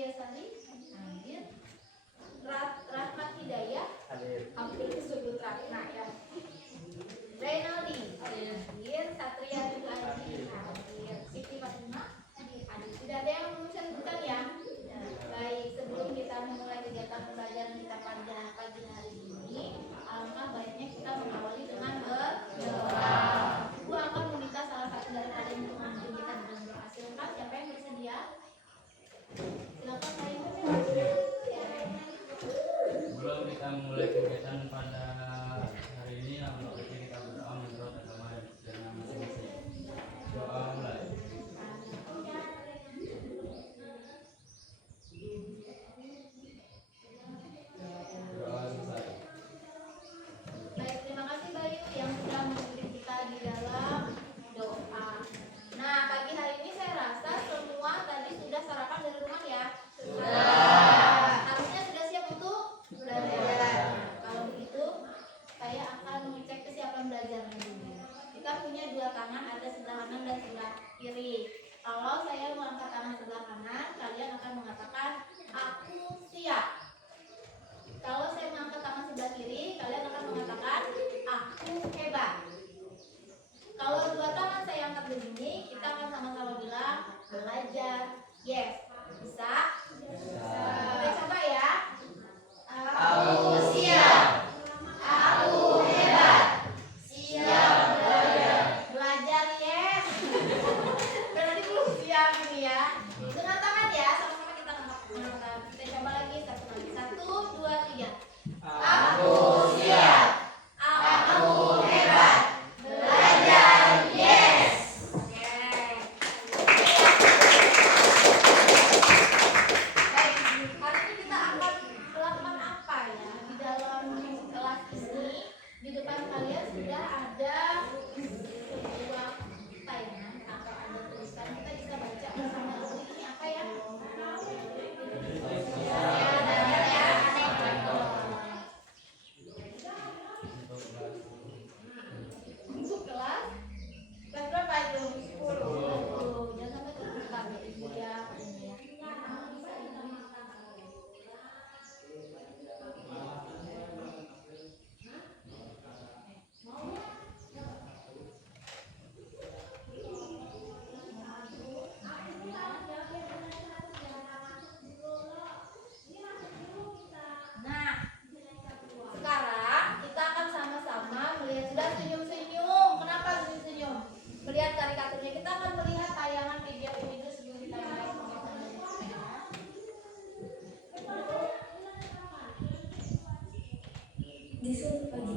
Sari, hadir. Rahmat Hidayah, hampir disebut Ratna ya. Reynaldi, hadir. Satria juga hadir. Siti Fatimah, hadir. Tidak ada yang mengucapkan ya. Baik, sebelum kita memulai kegiatan pembelajaran kita pada pagi hari ini, alangkah baiknya kita mengawali dengan berdoa. Ibu akan meminta salah satu dari kalian untuk memimpin kita dengan doa. Silakan, siapa yang bersedia? Silakan saya. Sebelum kita mulai kegiatan pada hari ini, alhamdulillah kita berdoa menurut agama dan masing-masing. Doa mulai. Doa selesai. Baik, terima kasih Bayu yang sudah memimpin kita di dalam doa. Nah, pagi hari ini saya rasa semua tadi sudah sarapan dari rumah ya. Harusnya sudah siap untuk belajar. Kalau begitu, saya akan mengecek kesiapan belajarnya dulu. Kita punya dua tangan, ada sebelah kanan dan sebelah kiri. Kalau saya mengangkat tangan sebelah kanan, kalian akan mengatakan aku siap. Kalau saya mengangkat tangan sebelah kiri, kalian akan mengatakan aku hebat. Kalau dua tangan saya angkat begini, kita akan sama-sama bilang belajar. Yes, bisa? Kita coba ya. Aku siap. Aku hebat. Siap belajar. Belajar, yes. Berarti belum siap ini ya. Dengan tangan ya, sama-sama kita angkat. Kita coba lagi, satu lagi. 1, 2, 3. Aku siap. Aku hebat. Belajar, yes. Baik, hari ini kita akan melakukan apa ya? Di dalam kelas ini, di depan kalian sudah ada sebuah tayangan atau ada tulisan. Kita bisa baca bersama. Ini apa ya? Untuk kelas berapa itu? 10. Jangan sampai terlupa ya. Nah, sekarang kita akan sama-sama melihat, sudah senyum-senyum. Kenapa senyum-senyum? Melihat karikaturnya. Kita akan melihat tayangan video ini dulu sebelum kita mulai kegiatan. Di suatu pagi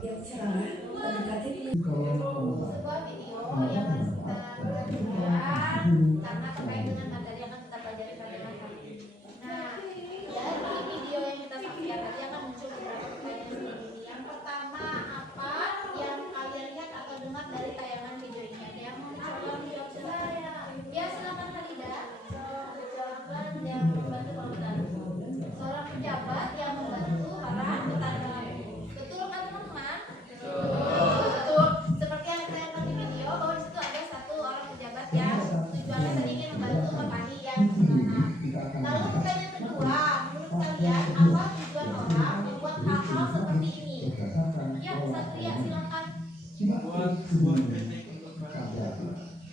yang cerah mendekati Sebuah video yang harus kita perhatikan karena terkait dengan materi yang akan kita pelajari pada hari ini. Nah, dari video yang kita saksikan tadi akan muncul beberapa pertanyaan seperti ini. Yang pertama, apa yang kalian lihat atau dengar dari tayangan video ini? Ada yang mau mencoba menjawab saya? Ya, silakan Halida. Jawaban yang membantu pemerintah. Seorang pejabat yang membantu para petani. Betul kan teman-teman? Betul. Seperti yang saya lihat di video bahwa di situ ada satu orang pejabat yang tujuannya tadi ingin membantu petani yang menanam. Lalu pertanyaan kedua, menurut kalian apa tujuan orang membuat hal-hal seperti ini? Ya, Satria silakan.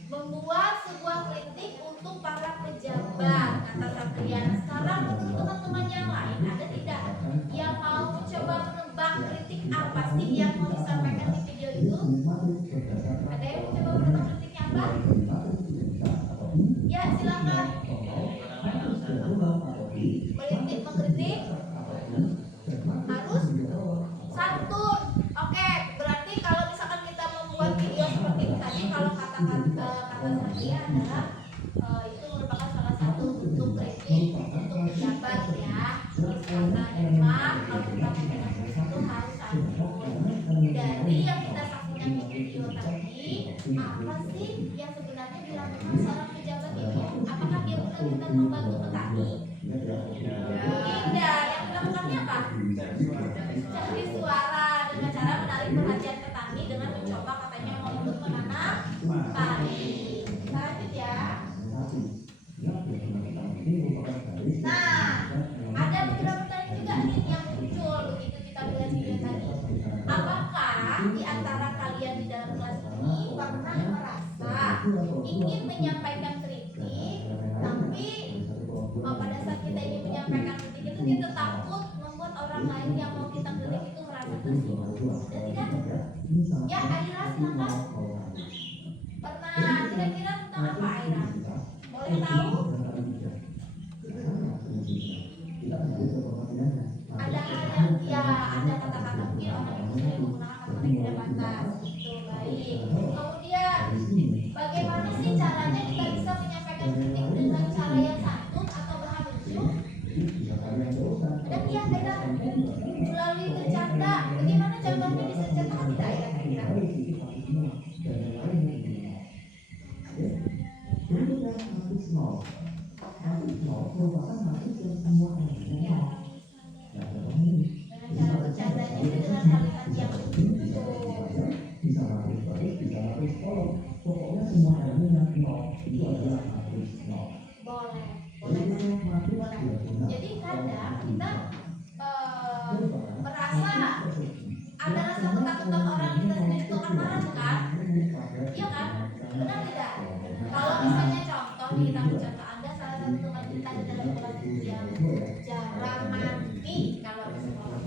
Membuat sebuah kritik untuk para pejabat, kata Satria. Sekarang menurut teman-teman yang lain ada tidak yang mau mencoba menebak kritik apa sih yang mau disampaikan di video itu? Ada yang mencoba menebak kritiknya apa? Ya, silakan. Mengkritik harus santun. Oke, berarti kalau misalkan kita membuat video seperti ini tadi, kalau kata saya adalah itu merupakan salah satu bentuk kritik untuk pejabat ya. Karena memang kalau kita membuat itu harus santun. Dari yang kita saksikan di video tadi, apa sih yang sebenarnya dilakukan seorang pejabat ini? Apakah dia benar-benar membantu petani? Tidak, yang dilakukannya apa? Cari suara dengan cara menarik perhatian petani dengan mencoba katanya mau ikut menanam padi. Lanjut ya. ingin menyampaikan kritik, tapi pada saat kita ingin menyampaikan kritik itu kita takut membuat orang lain yang mau kita kritik itu merasa tersinggung. Dan tidak? Ya, Aira silakan. Pernah kira-kira tentang apa Aira? Boleh tahu? Ada hal yang ya ada kata-kata mungkin orang Indonesia yang menggunakan kata-kata yang tidak pantas. Itu baik. Kemudian bagaimana sih caranya kita bisa menyampaikan kritik dengan cara yang santun atau berhalusu? Ada ya Aira melalui bercanda. Bagaimana contohnya bisa dicontohkan tidak Aira kira-kira? Ya. Dengan cara bercandanya itu dengan kalimat yang lucu. Boleh, boleh. Jadi kadang kita merasa ada rasa ketakutan orang kita sendiri itu akan marah kan? Iya kan? Benar tidak? Kalau misalnya contoh nih, kita ambil contoh Anda salah satu teman kita di dalam kelas yang jarang mandi kalau di sekolah.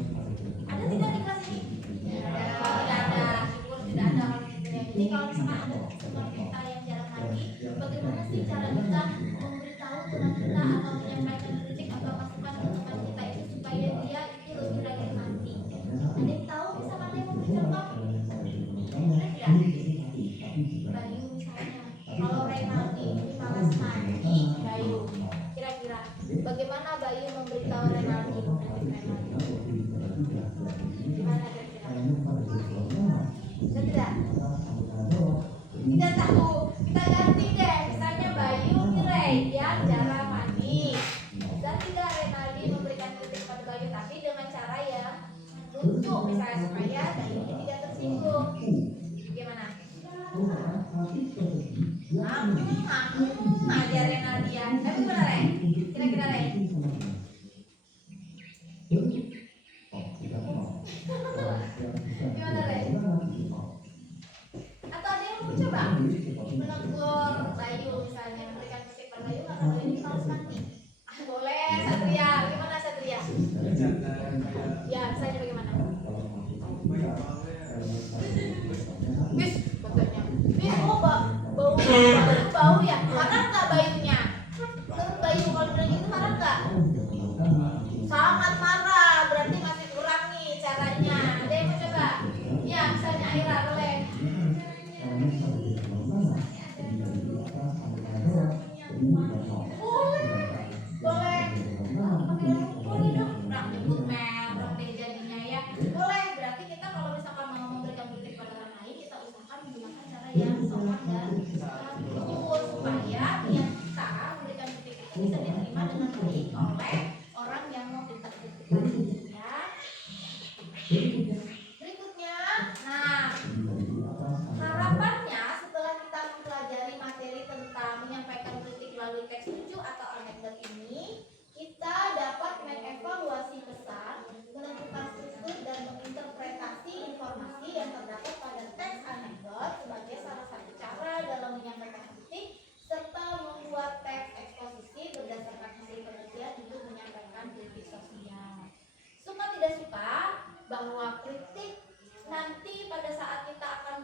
Ada tidak di kelas ini? Tidak ada. Syukur tidak ada kalau gitu ya. Jadi kalau misalnya ada teman kita yang jarang mandi, bagaimana sih cara kita memberitahu teman kita atau menyampaikan kritik atau masukan ke teman kita itu supaya dia itu lebih rajin mandi? Ada yang tahu bisa mana yang memberi contoh? Ada tidak? Bayu misalnya, kalau Renaldi ini malas mandi, Bayu, kira-kira bagaimana Bayu memberitahu Renaldi? Gimana kira-kira? Tidak? Tidak tahu. Kita ganti deh. Misalnya Bayu nilai dia jarang mandi. Dan tidak Renaldi memberikan kritik pada Bayu, tapi dengan cara yang lucu, misalnya supaya Bayu ini tidak tersinggung. Gimana? Aja Renaldi ya. Tapi gimana Ren? Kira-kira Ren? Gimana Ren? Atau ada yang mau coba menegur Bayu misalnya, memberikan kritik pada Bayu karena Bayu ini malas mandi? Boleh Satria. Gimana Satria? Ya misalnya bagaimana? Bis katanya. Bis bau ya. Marah nggak Bayunya? Menurut Bayu kalau bilang gitu marah nggak? Sangat marah. Berarti masih kurang nih caranya. Ada yang mau coba? Ya misalnya Aira boleh. Boleh. Boleh dong. Nah, nyebut merek deh jadinya ya. Boleh. Berarti kita kalau misalkan mau memberikan kritik pada orang lain, kita usahakan menggunakan cara yang sopan dan santun supaya niat kita memberikan kritik itu bisa diterima dengan baik oleh orang yang mau kita kritik ya. Berikutnya, nah harapannya setelah kita mempelajari materi tentang menyampaikan kritik melalui teks lucu atau anekdot ini, kita dapat mengevaluasi pesan, menentukan struktur dan menginterpretasi informasi yang terdapat pada teks anekdot sebagai salah satu cara dalam menyampaikan kritik, serta membuat teks eksposisi berdasarkan hasil penelitian untuk menyampaikan kritik sosial. Suka tidak suka bahwa kritik nanti pada saat kita akan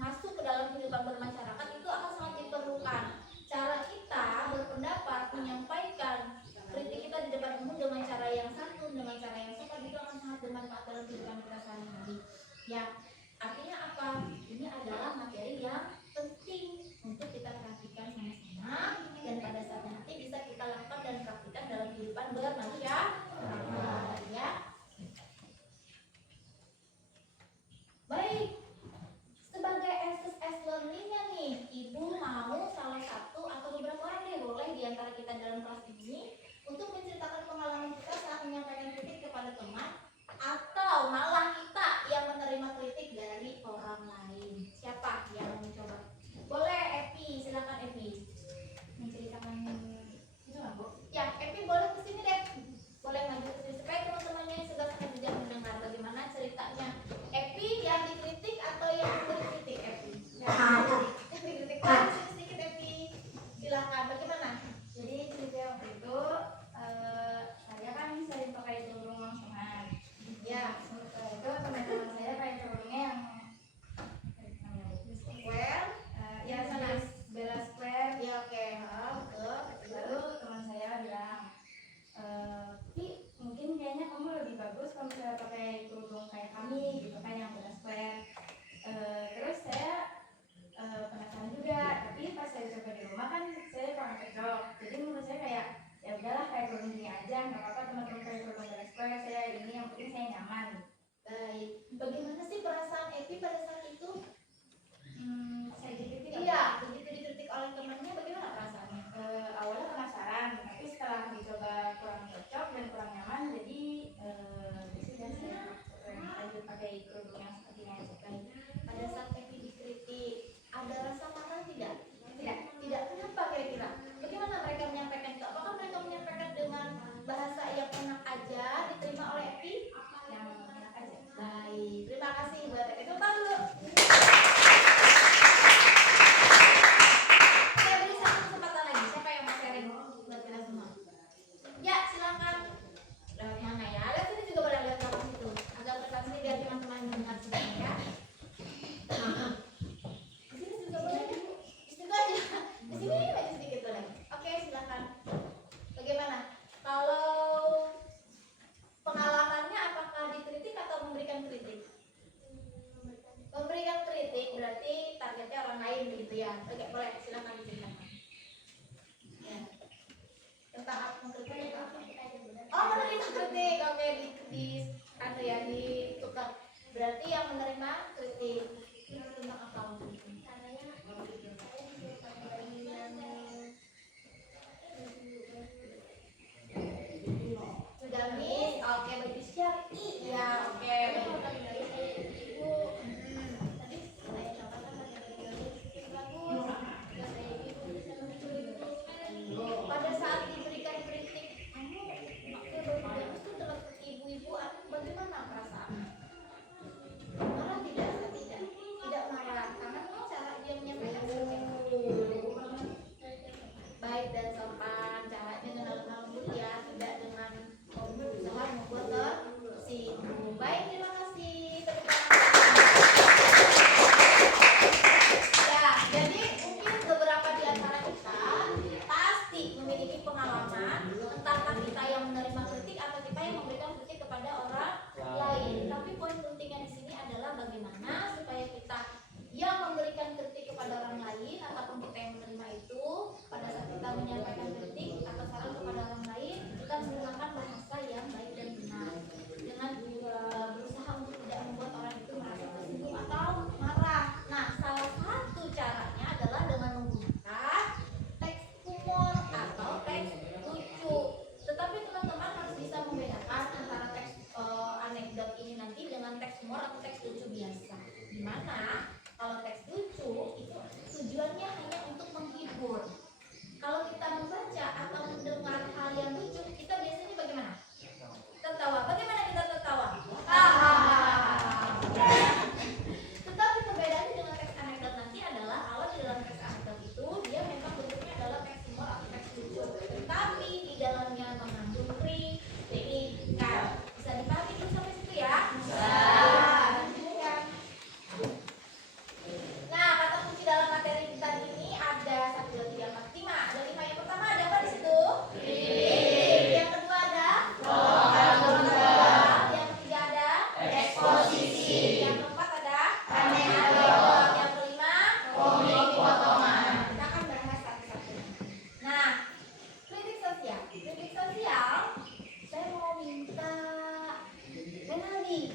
masuk ke dalam kehidupan bermasyarakat itu akan sangat diperlukan. Cara kita berpendapat, menyampaikan kritik kita di depan umum dengan cara yang santun, dengan cara yang sopan itu akan sangat bermanfaat dalam kehidupan kita sehari-hari. Ya, artinya apa? Ini adalah materi yang penting untuk kita perhatikan sama-sama dan pada saat nanti bisa kita lakukan dan praktikkan dalam kehidupan bermasyarakat. Ya. Baik, sebagai SSS learning-nya nih, Ibu mau salah satu atau beberapa orang deh boleh di antara kita dalam kelas ini untuk menceritakan pengalaman kita saat menyampaikan kritik kepada teman atau malah kita yang menerima kritik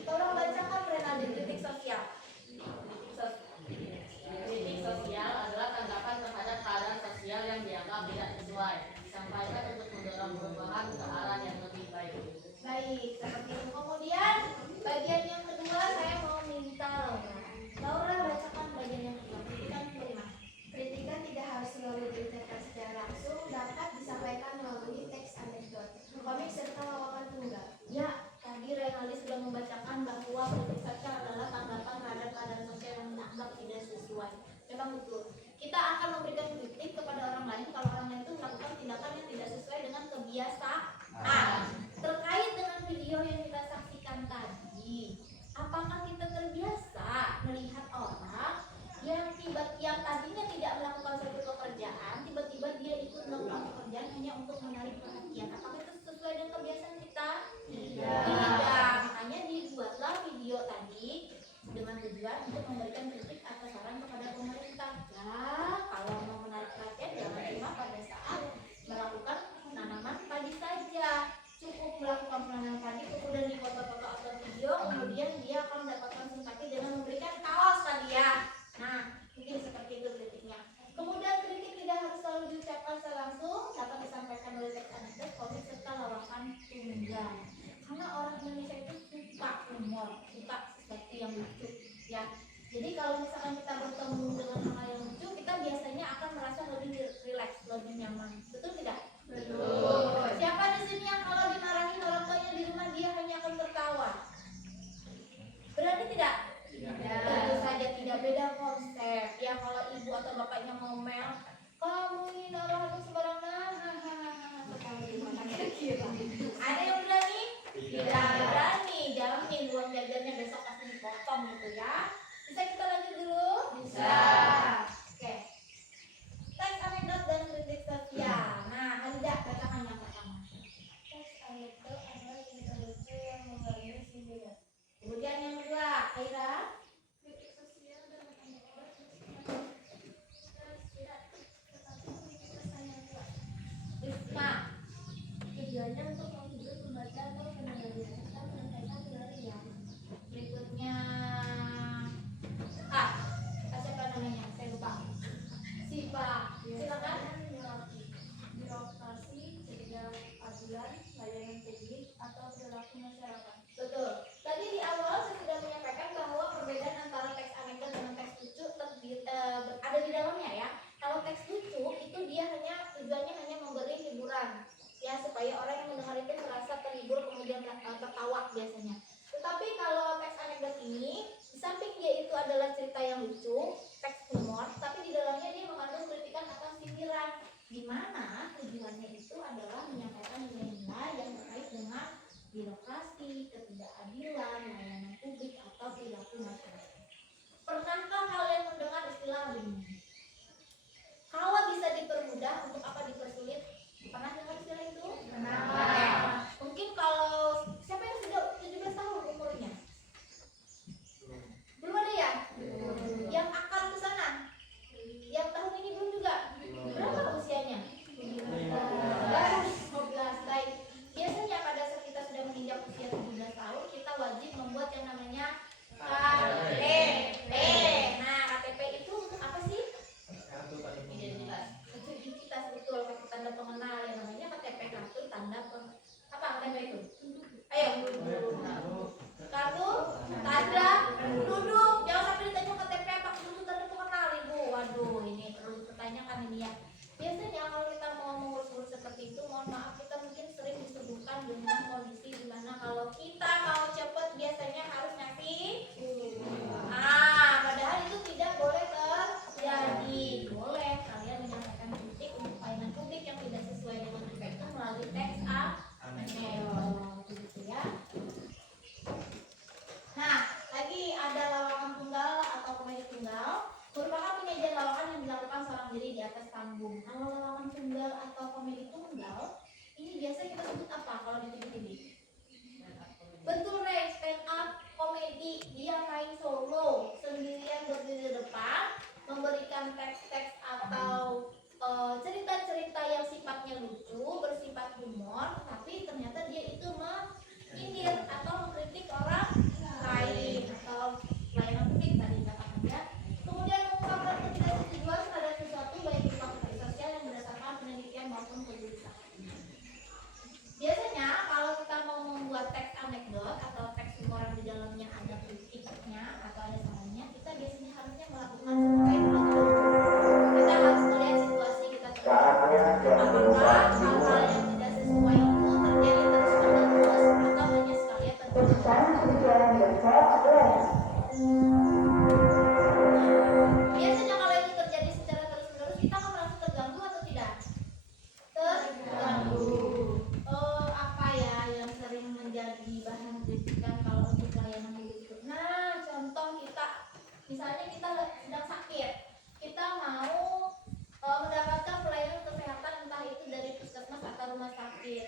tolong bacakan Renaldi. Kritik sosial. Kritik sosial adalah tanggapan terhadap keadaan sosial yang dianggap tidak sesuai, disampaikan untuk mendorong perubahan ke arah yang lebih baik. Baik, seperti itu. Kemudian bagian yang kedua saya mau minta Laura bacakan bagian yang kedua. Kritikan kelima. Kritikan tidak harus selalu diucapkan secara langsung, dapat disampaikan melalui teks anekdot, komik serta lawakan tunggal. Ya, tadi Renaldi sudah membacakan bahwa kritik sosial adalah tanggapan terhadap keadaan sosial yang dianggap tidak sesuai. Memang betul. Kita akan memberikan kritik kepada orang lain kalau orang lain itu melakukan tindakan yang tidak sesuai dengan kebiasaan. Terkait dengan video yang kita saksikan tadi, apakah kita terbiasa melihat orang yang tadinya tidak melakukan suatu pekerjaan, tiba-tiba dia ikut melakukan pekerjaan hanya untuk menarik perhatian? Apakah itu sesuai dengan kebiasaan kita? Tidak. Makanya dibuatlah video tadi dengan tujuan untuk memberikan kritik atau saran kepada pemerintah. Ya, kalau mau menarik perhatian jangan cuma pada saat melakukan penanaman padi saja. Cukup melakukan penanaman padi, kemudian di foto-foto atau video, kemudian dia akan mendapatkan simpati dengan memberikan kaos tadi ya. Nah, mungkin seperti itu kritiknya. Kemudian kritik tidak harus selalu diucapkan secara langsung, dapat disampaikan oleh teks anekdot, komik serta lawakan tunggal. Karena orang Indonesia itu suka humor, suka sesuatu yang lucu, ya. Jadi kalau misalkan kita bertemu dengan hal yang lucu, kita biasanya akan merasa lebih rileks, lebih nyaman. Betul tidak? Betul. Siapa di sini yang kalau dimarahin orang tuanya di rumah dia hanya akan tertawa? Berarti tidak? Tentu saja tidak, beda konsep. Ya kalau ibu atau bapaknya ngomel, kamu ini naruh sembarangan, ada yang berani? Tidak berani. Jamin uang jajannya besok pasti dipotong gitu ya. Bisa kita lanjut dulu? Bisa. Oke. Teks anekdot dan kritik sosial. Nah, Halida bacakan yang pertama. Teks anekdot adalah cerita lucu yang mengalami si Buya. Kemudian yang kedua, Aira. Kritik sosial dalam anekdot tidak tetapi memiliki pesan yang kuat. Risma. Tujuannya untuk menghibur pembaca atau pendengarnya serta menyampaikan nilai yang Berikutnya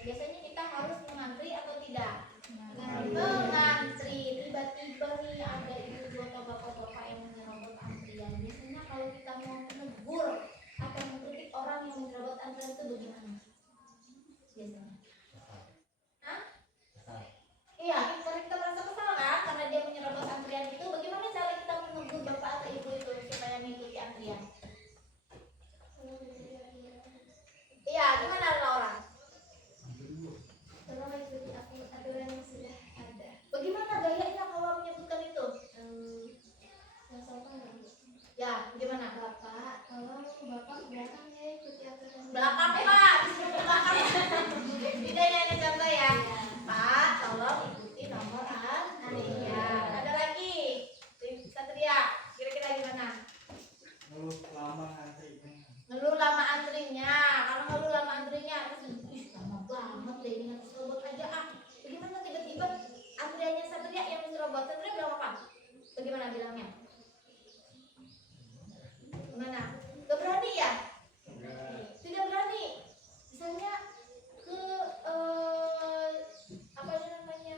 biasanya kita harus mengantri atau tidak? Mengantri. Tiba-tiba nih ada ibu atau bapak-bapak yang menyerobot antrian. Biasanya kalau kita mau menegur atau mengkritik orang yang menyerobot antrian itu bagaimana? Biasanya. Hah? Iya, karena kita merasa kesal kan karena dia menyerobot antrian itu. Bagaimana cara kita menegur bapak atau ibu itu supaya mengikuti antrian? Iya, gimana Laura? Tolong ikuti aturan yang sudah ada. Bagaimana gayanya kalau menyebutkan itu? Yang sopan ya, Bu. Ya, gimana? Bapak, tolong Bapak belakang ya ikuti aturan. Belakang Pak, disuruh belakang. Tidak ini ada contoh ya. Pak, tolong ikuti nomor antrian. Ada lagi? Satria, kira-kira gimana? Ngeluh lama antrinya. Ngeluh lama antrinya. Kalau ngeluh lama antrinya, ih lama banget deh ini harus robot aja ah. Bagaimana tiba-tiba antriannya Satria yang harus robot? Satria berapa Pak? Bagaimana bilangnya? Gimana? Gak berani ya? Tidak berani. Misalnya ke apa itu namanya?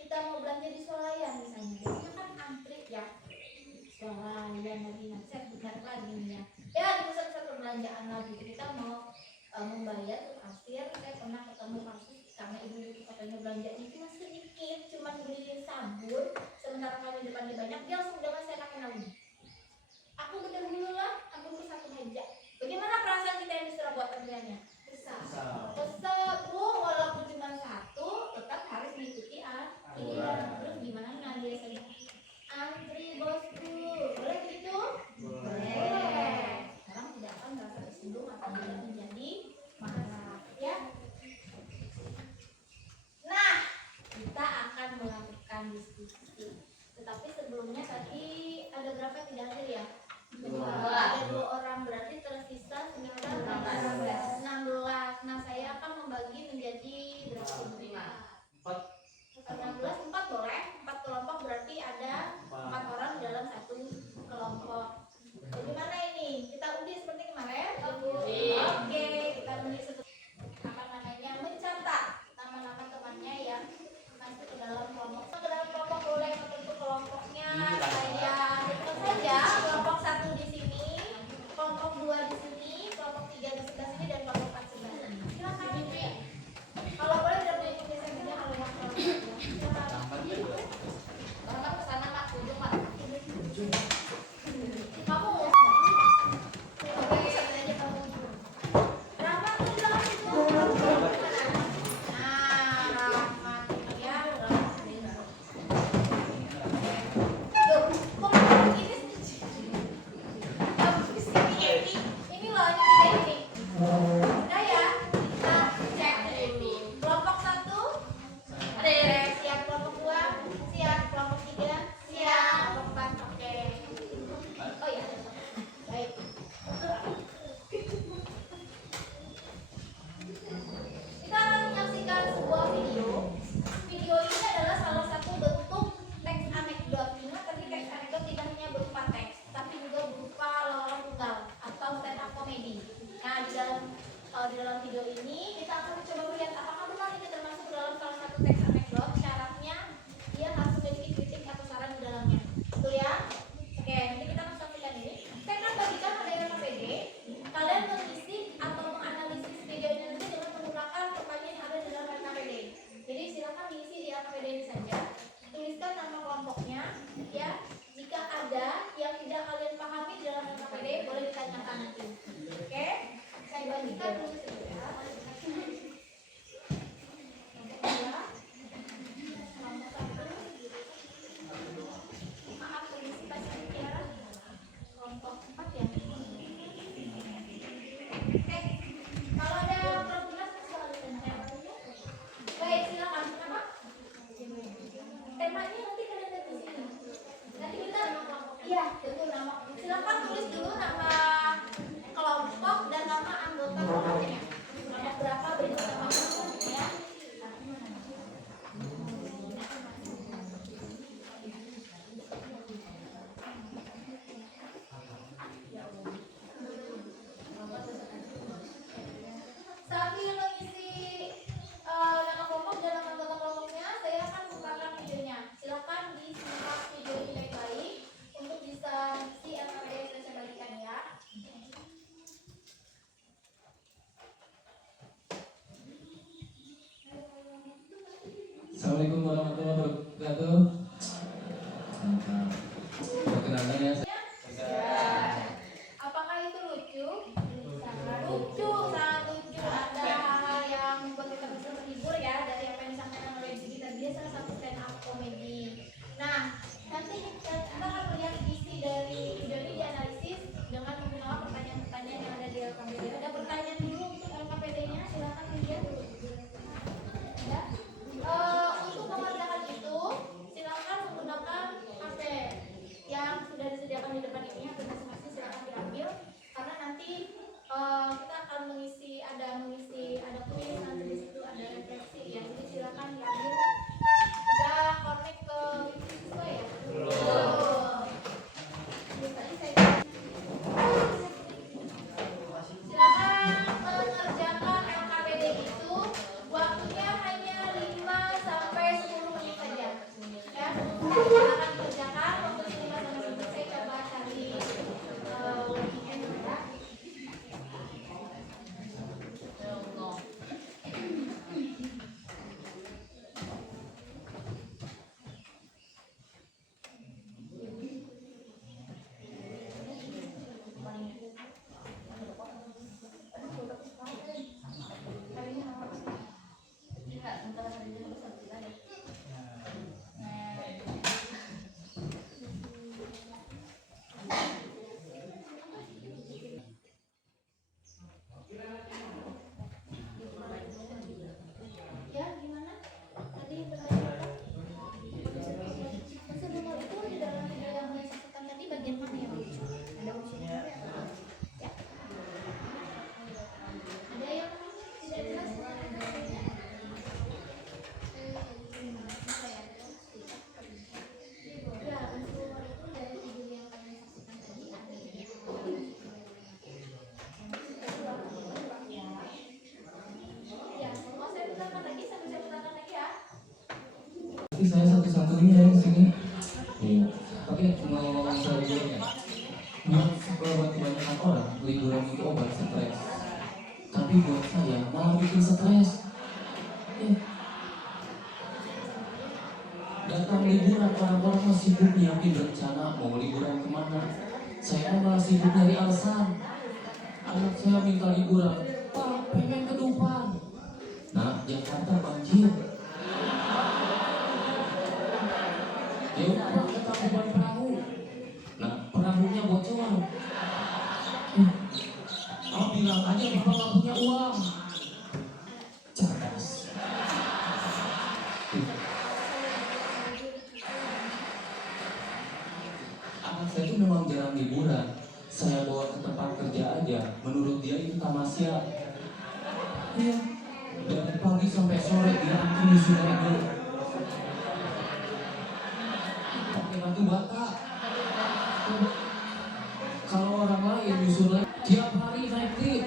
Kita mau belanja di swalayan misalnya. Biasanya kan antri ya. Swalayan lagi nanti bentar lagi nih ya. Ya di pusat perbelanjaan lagi kita mau membayar ke kasir. Saya pernah ketemu kasus karena ibu-ibu katanya belanjanya cuma sedikit, cuma beli sabun, sementara kami depannya banyak, dia langsung dengan saya pakai naung. Aku bener dulu lah, ambil ke satu meja. Bagaimana perasaan kita yang disuruh buat antriannya? Besar. Kesel, Bu, walaupun cuma satu, tetap harus mengikuti antrian. Terus gimana biasanya? Antri bosku, boleh begitu? Boleh. Orang tidak akan merasa tersinggung atau tidak menjadi marah, ya. Nah, kita akan melakukan diskusi. Assalamualaikum warahmatullahi wabarakatuh. Perkenalkan ya. Apakah itu lucu? Lucu, sangat lucu. Ada hal-hal yang membuat kita bisa terhibur ya dari apa yang disampaikan oleh kita. Dia salah satu stand up comedy. Nah, nanti kita akan melihat isi dari video ini dianalisis dengan menggunakan pertanyaan-pertanyaan yang ada di LKPD. Ada pertanyaan dulu untuk LKPD-nya, silakan dilihat. Ya. Untuk mengerjakan itu, silakan menggunakan HP yang sudah disediakan di depan ini, HP masing-masing silakan diambil karena nanti kita akan mengisi ada kuis, nanti di situ ada refleksi ya, jadi silakan diambil. Sudah connect ke wifi siswa ya? Belum. Tadi saya silakan mengerjakan LKPD itu, waktunya hanya 5 sampai 10 menit saja. Ya, silakan kerjakan waktunya 5 sampai 10 menit. Saya coba cari weekend ya. Ya, gimana? Tadi pertanyaan apa? Maksud rumah itu di dalam video yang saya saksikan tadi bagian mana yang lucu? Ada lucunya ya? Ada yang tidak jelas? Ya, untuk rumah itu dari video yang kami saksikan tadi ada ya. Ya, mau saya putarkan lagi, sambil saya putarkan lagi ya. Tapi saya satu-satunya ya di sini. Iya. Oke, mau ngomong soal liburnya. Buat kebanyakan orang, liburan itu obat stres. Tapi buat saya malah bikin stres. Datang liburan, orang-orang masih sibuk nyiapin rencana mau liburan kemana. Saya malah sibuk nyari alasan. Anak saya minta liburan, Pak, pengen ke Dufan. Nah, Jakarta banjir. Ya udah, Pak, kita buat perahu. Nah, perahunya bocor. Bilang aja Bapak nggak punya uang. Cerdas. Anak saya itu memang jarang liburan. Saya bawa ke tempat kerja aja, menurut dia itu tamasya. Iya, dari pagi sampai sore dia nyusun itu. Pakai batu bata. Kalau orang lain nyusun lagi, tiap hari naik lift.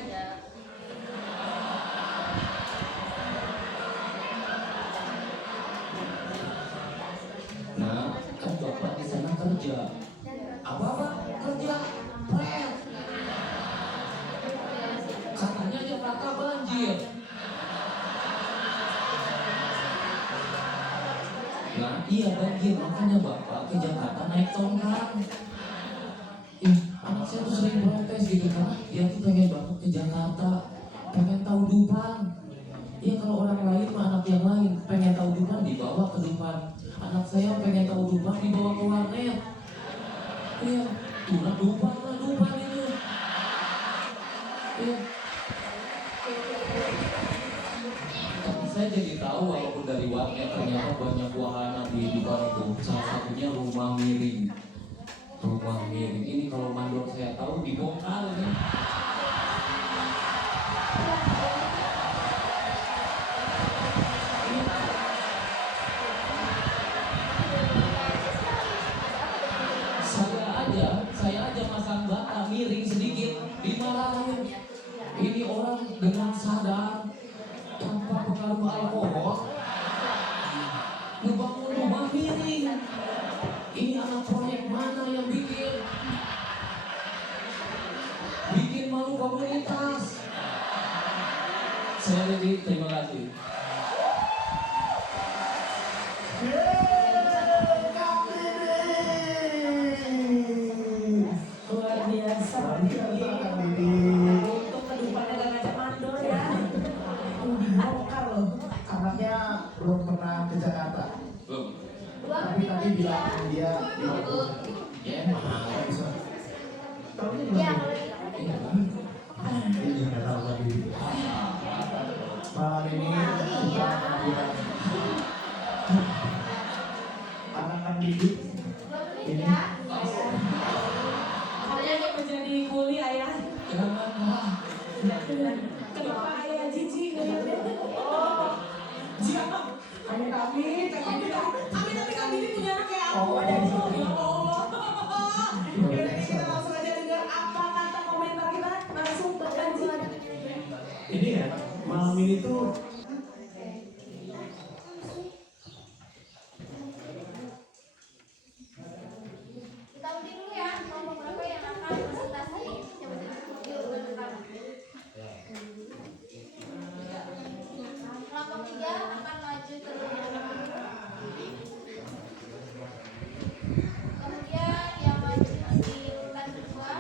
Nah, kan Bapak di sana kerja. Apa Pak? Kerja pret. Katanya Jakarta banjir. Nah, iya banjir, makanya Bapak ke Jakarta naik tongkang. Anak saya tuh sering protes gitu kan, dia tuh pengen banget ke Jakarta, pengen tahu Dufan. Ya kalau orang lain mah anak yang lain pengen tahu Dufan dibawa ke Dufan. Anak saya pengen tahu Dufan dibawa ke warnet. Iya, tuh lah Dufan itu. Iya. Tapi saya jadi tahu walaupun dari warnet ternyata banyak wahana di Dufan itu. Salah satunya rumah miring. Rumah miring ini kalau mandor saya tahu dibongkar nih. Saya aja masang bata miring sedikit dimarahin. Ini orang dengan sadar tanpa pengaruh alkohol ngebangun rumah miring. Ini anak proyek mana yang bikin malu komunitas. Saya jadi terima kasih. Luar biasa. Kang Didi. Untuk kehidupannya gak ngajak mandor ya. Dibongkar loh. Anaknya belum pernah ke Jakarta. Belum. Tapi tadi bilang dia di Bogor. Ya emang. Tahu ini Ya, belum? kalau gitu. Ini nggak tahu lagi. Malam ini kita bilang anak Kang Didi. Ini Kalian yang menjadi kuli ayah. Jangan. Kenapa ayah jijik ngeliatnya? Oh, jangan. Amin amin. Amin tapi kami ini punya anak kayak aku. Oh, Ya Allah. Ya udah kita langsung aja dengar apa kata komentar kita langsung ke Panji. ini ya malam ini tuh Kita undi dulu ya, kelompok berapa yang akan presentasi. Coba yuk ke depan. Kelompok 3 akan maju terlebih dahulu. Kemudian yang maju di urutan kedua.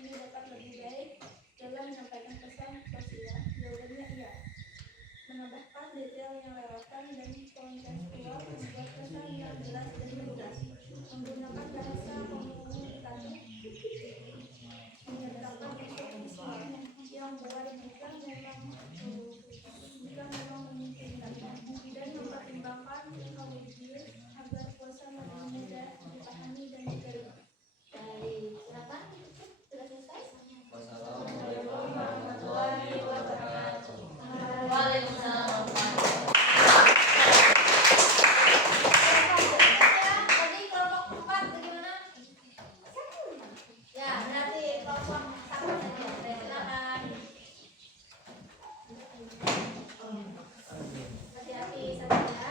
ini dapat lebih baik dalam menyampaikan pesan sosial? Jawabannya iya. Menambahkan detail yang relevan dan kontekstual, membuat pesan yang jelas dan mudah, menggunakan bahasa komunikatif, menyertakan unsur visual yang buat jika memang memungkinkan, dan mempertimbangkan audiens agar pesan lebih mudah dipahami dan diterima. Baik, silakan. Sudah selesai? Wassalamualaikum warahmatullahi wabarakatuh. Waalaikumsalam. Tadi kelompok 4 bagaimana? Ya, berarti kelompok 1 saja. Silakan. Hati-hati saja.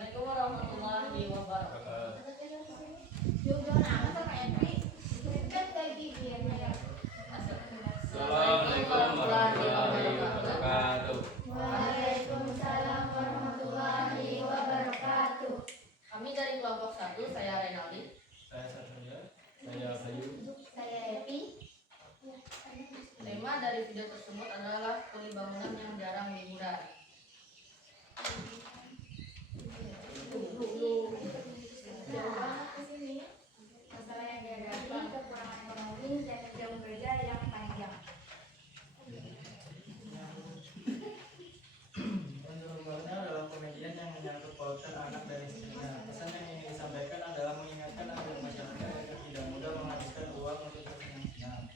Assalamualaikum warahmatullahi wabarakatuh. Jauh-jauh amat sama Entry. Kan lagi dia. Assalamualaikum warahmatullahi wabarakatuh. Waalaikumsalam warahmatullahi wabarakatuh. Kami dari kelompok 1, saya Renaldi. Saya Satria, saya Bayu. Saya Epi. Tema dari video tersebut adalah kuli bangunan yang jarang liburan. Jauh banget ke sini. Masalah yang dihadapi, kekurangan ekonomi, dan jam kerja yang panjang. Pembangunannya adalah komedian yang menyangkut pautkan anak dan istrinya. Pesan yang ingin disampaikan adalah mengingatkan agar masyarakat agar tidak mudah menghabiskan uang untuk bersenang-senang.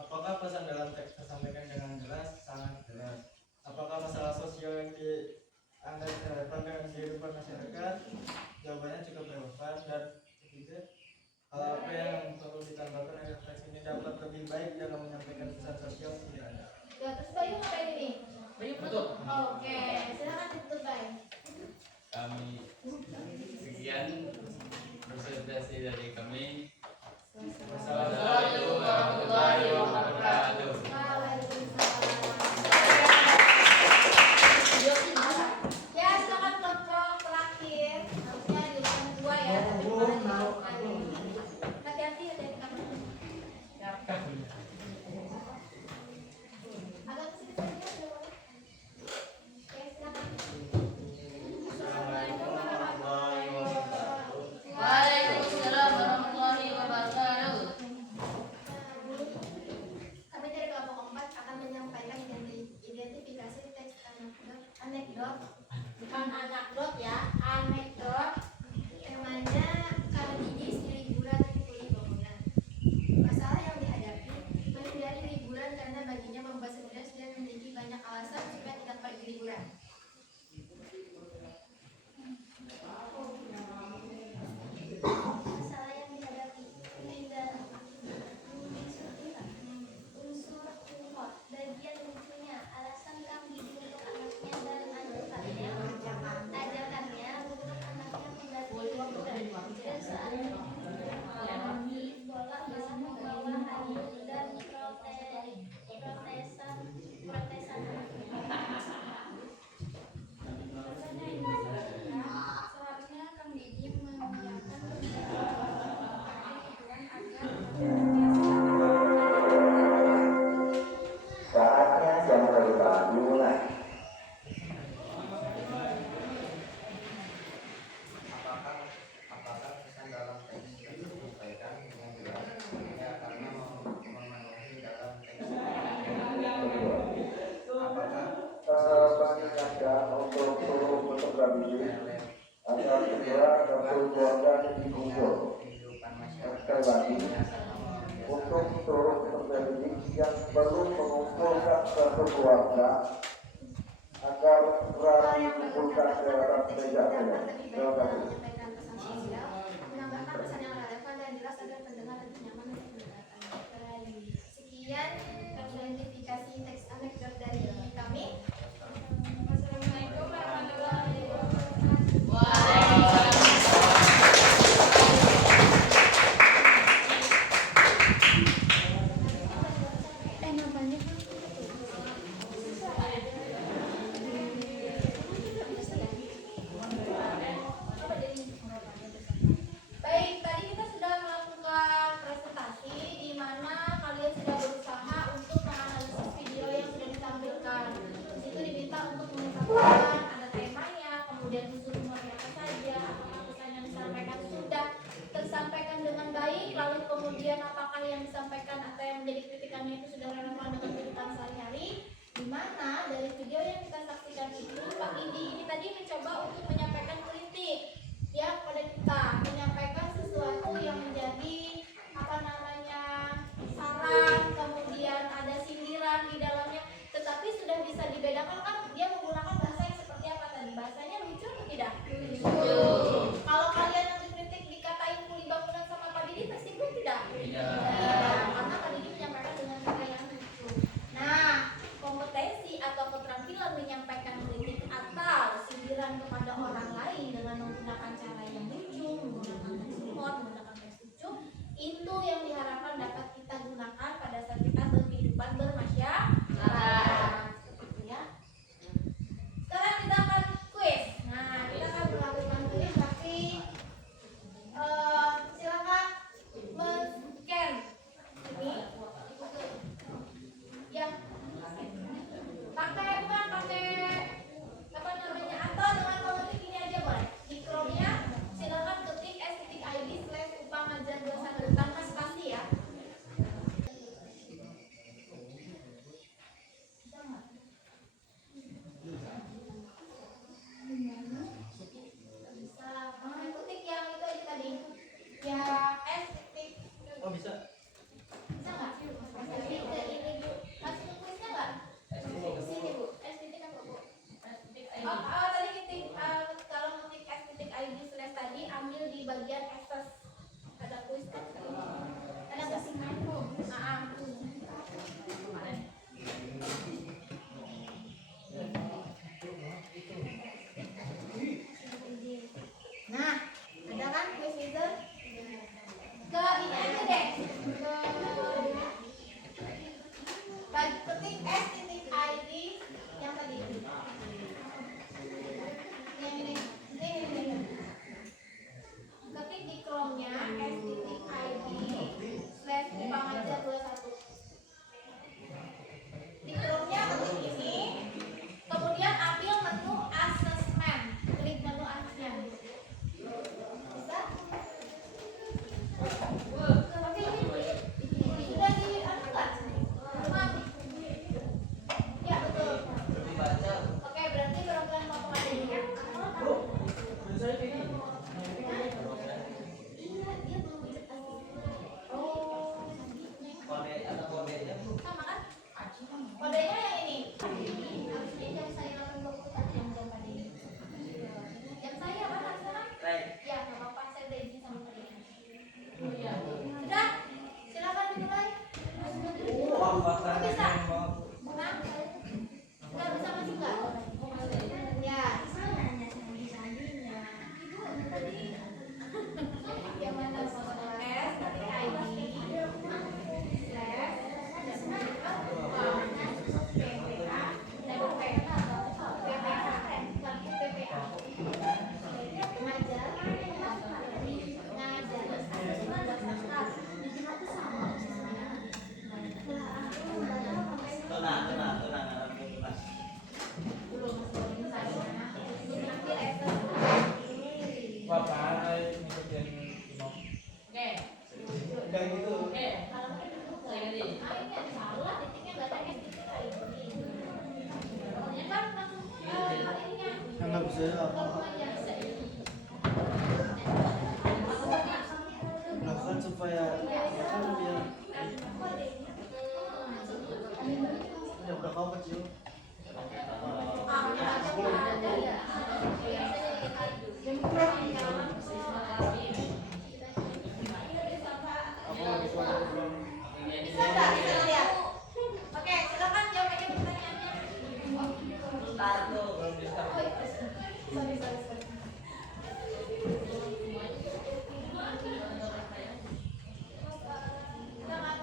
Apakah pesan dalam teks tersampaikan dengan jelas? Sangat jelas. Apakah masalah sosial yang dianggap relevan dengan kehidupan masyarakat? Jawabannya cukup relevan. Dan ketiga, hal apa yang perlu ditambahkan agar teks ini dapat lebih baik dalam menyampaikan pesan sosial? Tidak ada. Ya, terus Bayu ngapain ini? Bayu penutup. Oke, silakan ditutup Bayu. Kami sekian presentasi dari kami. Wassalamualaikum warahmatullahi wabarakatuh. Ya, silakan kelompok terakhir. Harusnya di urutan 2 ya. Tapi kemarin di urutan ini. Hati-hati ya dari kamu. Agak kesini saja. Oke, silakan. Assalamualaikum warahmatullahi wabarakatuh. Waalaikumsalam warahmatullahi wabarakatuh. Kami dari kelompok 4 akan menyampaikan identifikasi teks anekdot, bukan anekdot ya, anekdot. Temanya kalau Didi istri liburan dan kuli bangunan. Masalah yang dihadapi, menghindari liburan karena baginya membuat stres dan memiliki banyak alasan supaya tidak pergi liburan. Masalah yang dihadapi, menghindari unsur humor, bagian lucunya, alasan Kang Didi untuk anaknya dan ajakannya untuk anaknya membuat liburan dan saat bola membawa hayu dan protesan seharusnya Kang Didi menyiapkan liburan agar Saatnya jam pernikahan dimulai. Apakah pesan dalam teks yang disampaikan dengan jelas? Ya, karena memenuhi dalam teks. Apakah Bagi Anda untuk seluruh peserta didik agar segera kumpul keluarga dikumpul. kehidupan Sekali lagi, untuk seluruh peserta didik yang perlu mengumpulkan satu keluarga agar segera dikumpulkan ke atas meja. Terima kasih. menyampaikan pesan sosial, menambahkan pesan yang relevan dan jelas agar pendengar lebih nyaman untuk mendengarkan. Sekian identifikasi teks anekdot dari kami. Wassalamualaikum warahmatullahi wabarakatuh. Namanya kan Oke, berarti perwakilan kelompok adanya. Saya kayak gini. Iya, dia belum bisa pasti. Oh, sama kan? Kodenya yang ini. Harusnya jam saya 8.20 tadi yang jam pada ini. Jam saya kan sekarang? Ya, nggak apa-apa. Saya udah izin sama kalian. Oh iya. Sudah, silakan dimulai. Bisa? Nah, nggak bisa masuk nggak? Ya. Yang mana saudara? S nanti ID slash Bapak ngikutin Imam. Oke. Kayak gitu. Oke. Saya ganti. salah titiknya nggak ada S titik ID. Pokoknya kan langsung ininya. Nggak bisa apa? Lakukan supaya kan biar ya udah kau kecil. Aku lagi suara belum. Bisa nggak? Bisa lihat? Oke, silakan jawab aja pertanyaannya. Belum di start. Oh, iya. Sorry. Silakan.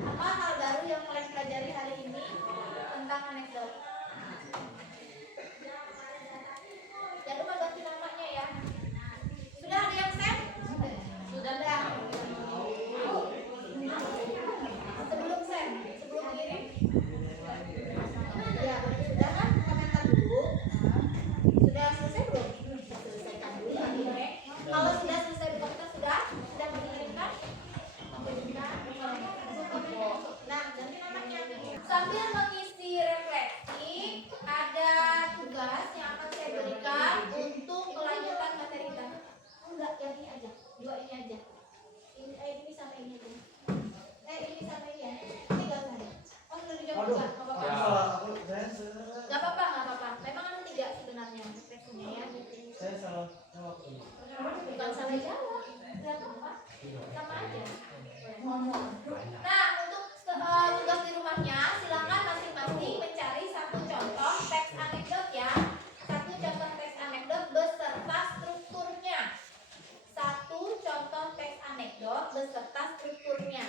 Apa hal baru yang mulai pelajari hari ini tentang anekdot? Jangan lupa ganti namanya ya. Sudah ada yang send? Sudah ada. Sebelum send, sebelum kirim. Ya, sudah kan? Komentar dulu. Sudah selesai belum? Selesaikan dulu akhirnya. Kalau sudah selesai komentar sudah mengirimkan? Nah, ganti namanya. Sambil mengisi refleksi, ada tugas yang akan saya berikan untuk kelanjutan materi kita. Oh, enggak, yang ini aja. Dua ini aja. Ini sama ini aja. Ini sama ini ya. Ini enggak usah. Oh, sudah dijawab juga. Enggak apa-apa. Enggak apa-apa. Memang ada 3 sebenarnya refleksinya ya. Saya salah jawab. Bukan salah jawab. Enggak apa-apa. Sama aja. Nah, untuk tugas di rumahnya, silakan masing-masing mencari satu contoh teks anekdot ya. Satu contoh teks anekdot beserta strukturnya. Satu contoh teks anekdot beserta strukturnya.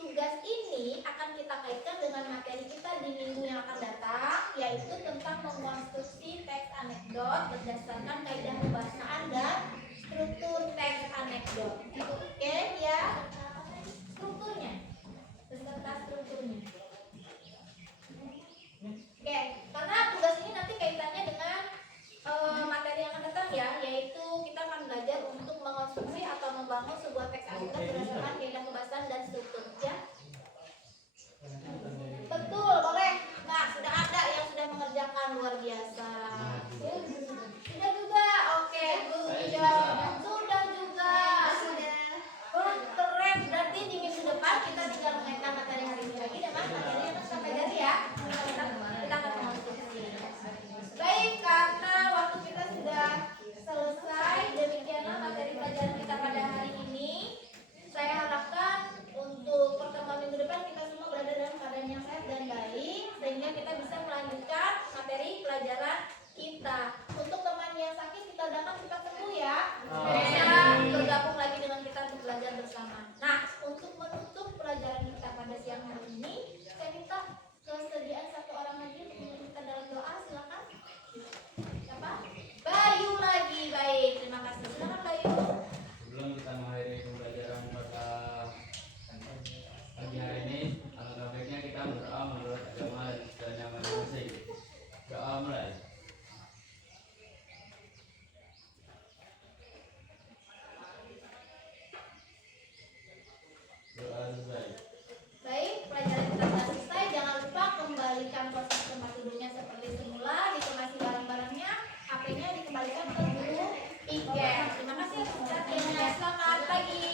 Tugas ini akan kita kaitkan dengan materi kita di minggu yang akan datang, yaitu tentang mengonstruksi teks anekdot berdasarkan kaidah pembahasaan dan struktur teks anekdot. Oke ya, strukturnya beserta strukturnya. Oke, karena tugas ini nanti kaitannya dengan materi yang akan datang ya, yaitu kita akan belajar untuk mengonstruksi atau membangun sebuah teks anekdot berdasarkan kaidah pembahasan dan struktur ya. Betul, boleh. Nah, sudah ada yang sudah mengerjakan, luar biasa. Sudah juga, oke, good job. Sudah juga. Oh, keren. Berarti di minggu depan kita tinggal mengaitkan materi hari ini lagi dengan materi yang kita pelajari ya. Kita akan mengonstruksi. Baik, karena waktu kita sudah selesai, demikianlah materi pelajaran kita pada hari ini. Saya harapkan untuk pertemuan minggu depan kita semua berada dalam keadaan yang sehat dan baik, sehingga kita bisa melanjutkan materi pelajaran kita. Untuk teman yang sakit, kita doakan cepat sembuh ya. Bisa bergabung lagi dengan kita untuk belajar bersama. Nah, untuk menutup pelajaran kita pada siang hari ini, saya minta kesediaan satu orang lagi untuk menutup kita dalam doa. Silakan. Siapa? Bayu lagi. Baik, terima kasih. Silakan Bayu. Sebelum kita mengakhiri pembelajaran pada pagi hari ini, alangkah baiknya kita berdoa menurut agama dan nyaman masing. Doa mulai. Doa selesai. Baik, pelajaran kita telah selesai. Jangan lupa kembalikan posisi tempat duduknya seperti semula, dikemasi barang-barangnya, HP-nya dikembalikan ke guru Iken. Terima kasih atas perhatiannya. Selamat pagi.